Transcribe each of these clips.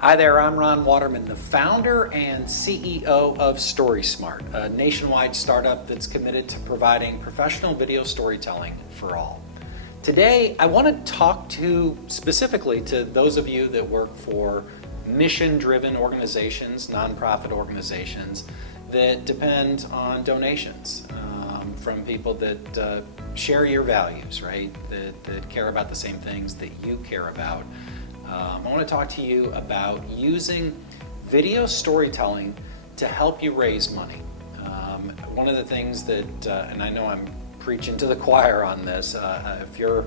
Hi there, I'm Ron Waterman, the founder and CEO of StorySmart, a nationwide startup that's committed to providing professional video storytelling for all. Today, I want to talk specifically to those of you that work for mission-driven organizations, nonprofit organizations that depend on donations from people that share your values, right? That care about the same things that you care about. I want to talk to you about using video storytelling to help you raise money. One of the things that, and I know I'm preaching to the choir on this, if you're,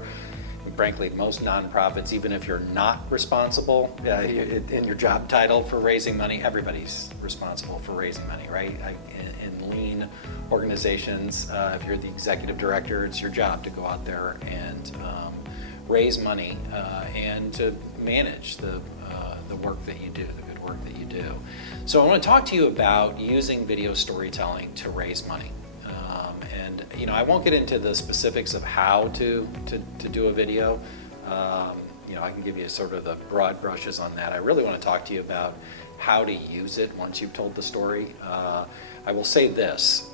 frankly, most nonprofits, even if you're not responsible in your job title for raising money, everybody's responsible for raising money, right? In lean organizations, if you're the executive director, it's your job to go out there and raise money and to manage the work that you do, the good work that you do. So I want to talk to you about using video storytelling to raise money. And I won't get into the specifics of how to do a video. I can give you sort of the broad brushes on that. I really want to talk to you about how to use it once you've told the story. I will say this,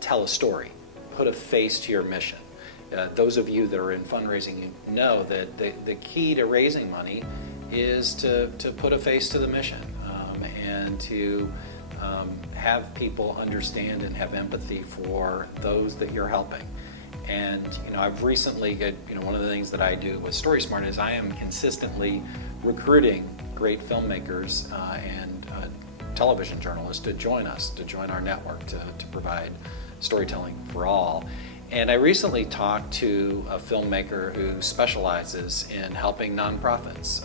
tell a story, put a face to your mission. Those of you that are in fundraising, you know that the key to raising money is to put a face to the mission and to have people understand and have empathy for those that you're helping. And I've recently, one of the things that I do with StorySmart is I am consistently recruiting great filmmakers and television journalists to join us, to join our network, to provide storytelling for all. And I recently talked to a filmmaker who specializes in helping nonprofits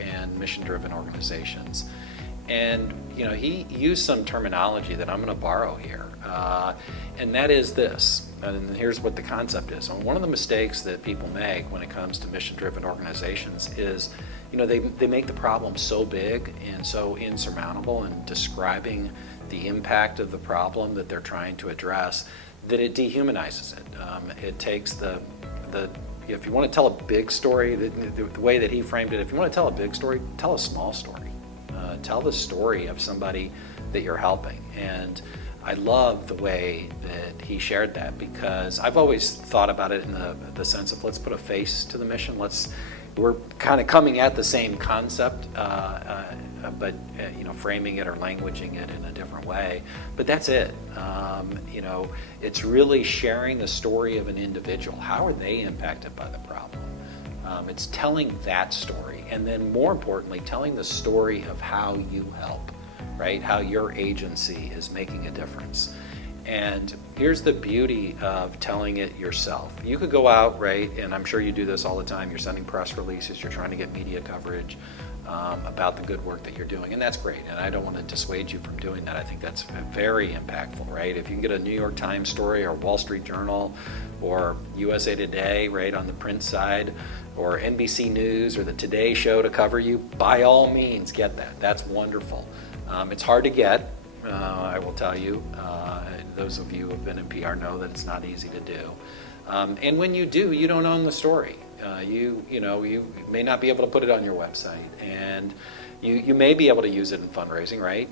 and mission-driven organizations. And he used some terminology that I'm going to borrow here, and that is this. And here's what the concept is. So one of the mistakes that people make when it comes to mission-driven organizations is, they make the problem so big and so insurmountable in describing the impact of the problem that they're trying to address, that it dehumanizes it. It takes if you want to tell a big story, the way that he framed it, if you want to tell a big story, tell a small story. Tell the story of somebody that you're helping. And I love the way that he shared that, because I've always thought about it in the sense of, let's put a face to the mission. We're kind of coming at the same concept, but framing it or languaging it in a different way. But that's it. It's really sharing the story of an individual. How are they impacted by the problem? It's telling that story, and then more importantly, telling the story of how you help, right? How your agency is making a difference. And here's the beauty of telling it yourself. You could go out, right, and I'm sure you do this all the time. You're sending press releases, you're trying to get media coverage about the good work that you're doing, and that's great. And I don't want to dissuade you from doing that. I think that's very impactful, right? If you can get a New York Times story or Wall Street Journal or USA Today, right, on the print side, or NBC News or the Today Show to cover you, by all means get that. That's wonderful. It's hard to get, I will tell you. Those of you who have been in PR know that it's not easy to do. And when you do, you don't own the story. You may not be able to put it on your website, and you may be able to use it in fundraising, right?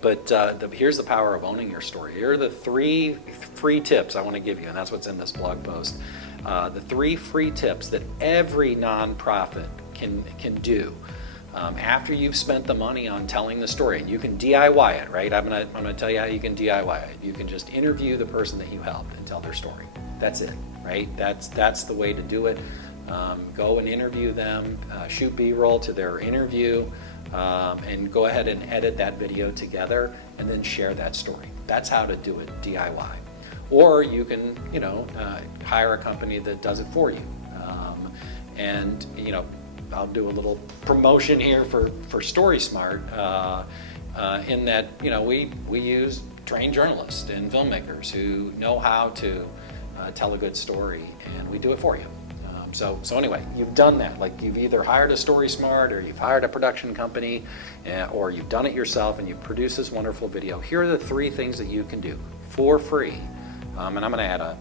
But here's the power of owning your story. Here are the 3 free tips I want to give you, and that's what's in this blog post. The 3 free tips that every nonprofit can do after you've spent the money on telling the story. And you can DIY it, right? I'm gonna tell you how you can DIY it. You can just interview the person that you helped and tell their story. That's it, right? That's the way to do it. Go and interview them, shoot B-roll to their interview, and go ahead and edit that video together and then share that story. That's how to do it, DIY. Or you can, hire a company that does it for you. And I'll do a little promotion here for StorySmart in that, we use trained journalists and filmmakers who know how to tell a good story, and we do it for you. So anyway, you've done that. Like, you've either hired a StorySmart, or you've hired a production company, or you've done it yourself and you've produced this wonderful video. Here are the 3 things that you can do for free. And I'm going to add a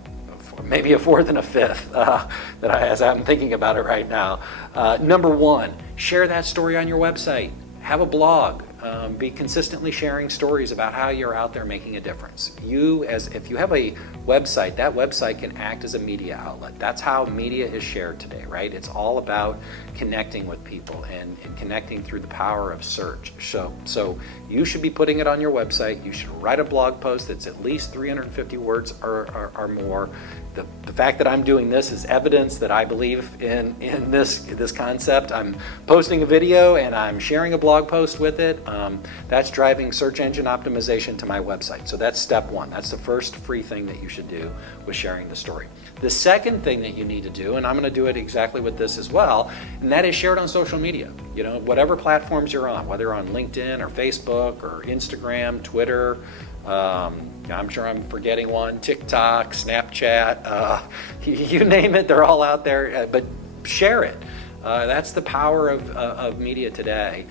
maybe a fourth and a fifth as I'm thinking about it right now. Number one, share that story on your website. Have a blog. Be consistently sharing stories about how you're out there making a difference. If you have a website, that website can act as a media outlet. That's how media is shared today, right? It's all about connecting with people and connecting through the power of search. So you should be putting it on your website. You should write a blog post that's at least 350 words or more. The fact that I'm doing this is evidence that I believe in this concept. I'm posting a video and I'm sharing a blog post with it. That's driving search engine optimization to my website. So that's step one. That's the first free thing that you should do with sharing the story. The second thing that you need to do, and I'm going to do it exactly with this as well, and that is share it on social media. Whatever platforms you're on, whether on LinkedIn or Facebook or Instagram, Twitter, I'm sure I'm forgetting one, TikTok, Snapchat, you name it, they're all out there, but share it. That's the power of media today.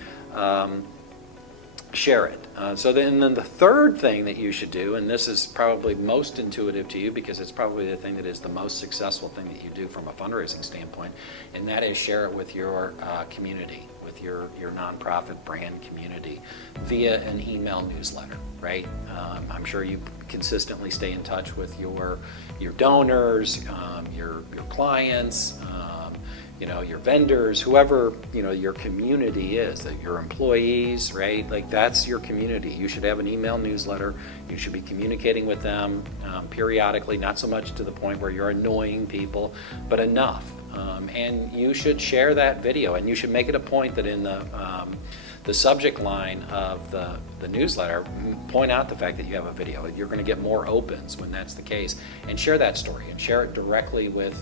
Share it. So then the third thing that you should do, and this is probably most intuitive to you because it's probably the thing that is the most successful thing that you do from a fundraising standpoint, and that is share it with your community, with your nonprofit brand community via an email newsletter, right? I'm sure you consistently stay in touch with your donors, your clients, your vendors, whoever, your community is, that your employees, right? Like that's your community. You should have an email newsletter. You should be communicating with them periodically, not so much to the point where you're annoying people, but enough. And you should share that video, and you should make it a point that in the subject line of the newsletter, point out the fact that you have a video. You're going to get more opens when that's the case, and share that story and share it directly with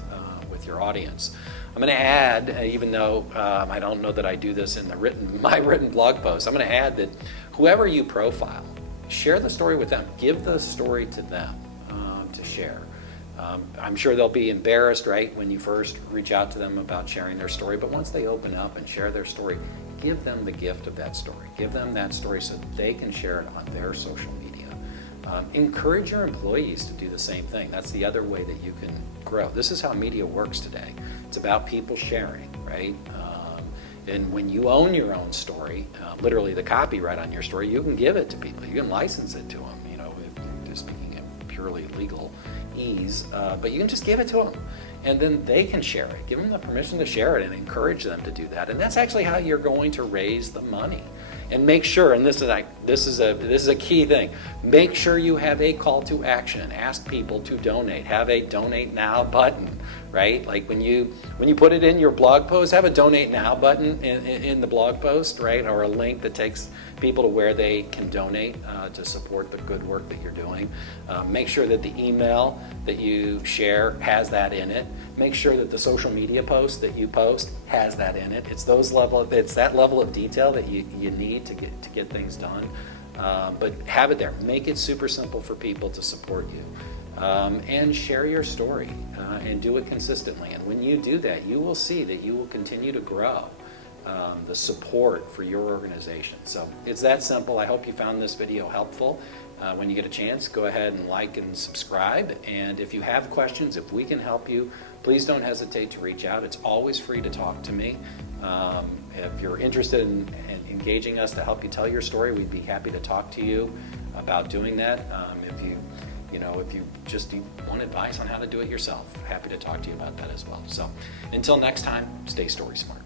your audience. I'm going to add, even though I don't know that I do this in my written blog post, I'm going to add that whoever you profile, share the story with them. Give the story to them to share. I'm sure they'll be embarrassed, right, when you first reach out to them about sharing their story, but once they open up and share their story, give them the gift of that story. Give them that story so they can share it on their social media. Encourage your employees to do the same thing. That's the other way that you can grow. This is how media works today. It's about people sharing, right? And when you own your own story, literally the copyright on your story, you can give it to people. You can license it to them, if you're just speaking in purely legal ease, but you can just give it to them. And then they can share it. Give them the permission to share it and encourage them to do that. And that's actually how you're going to raise the money. And make sure, and this is a key thing, make sure you have a call to action. Ask people to donate. Have a donate now button, right? Like when you put it in your blog post, have a donate now button in the blog post, right? Or a link that takes people to where they can donate to support the good work that you're doing. Make sure that the email that you share has that in it. Make sure that the social media post that you post has that in it. It's that level of detail that you need to get things done. But have it there. Make it super simple for people to support you. And share your story and do it consistently. And when you do that, you will see that you will continue to grow the support for your organization. So it's that simple. I hope you found this video helpful. When you get a chance, go ahead and like and subscribe. And if you have questions, if we can help you, please don't hesitate to reach out. It's always free to talk to me. If you're interested in engaging us to help you tell your story, we'd be happy to talk to you about doing that. If you just want advice on how to do it yourself, happy to talk to you about that as well. So until next time, stay story smart.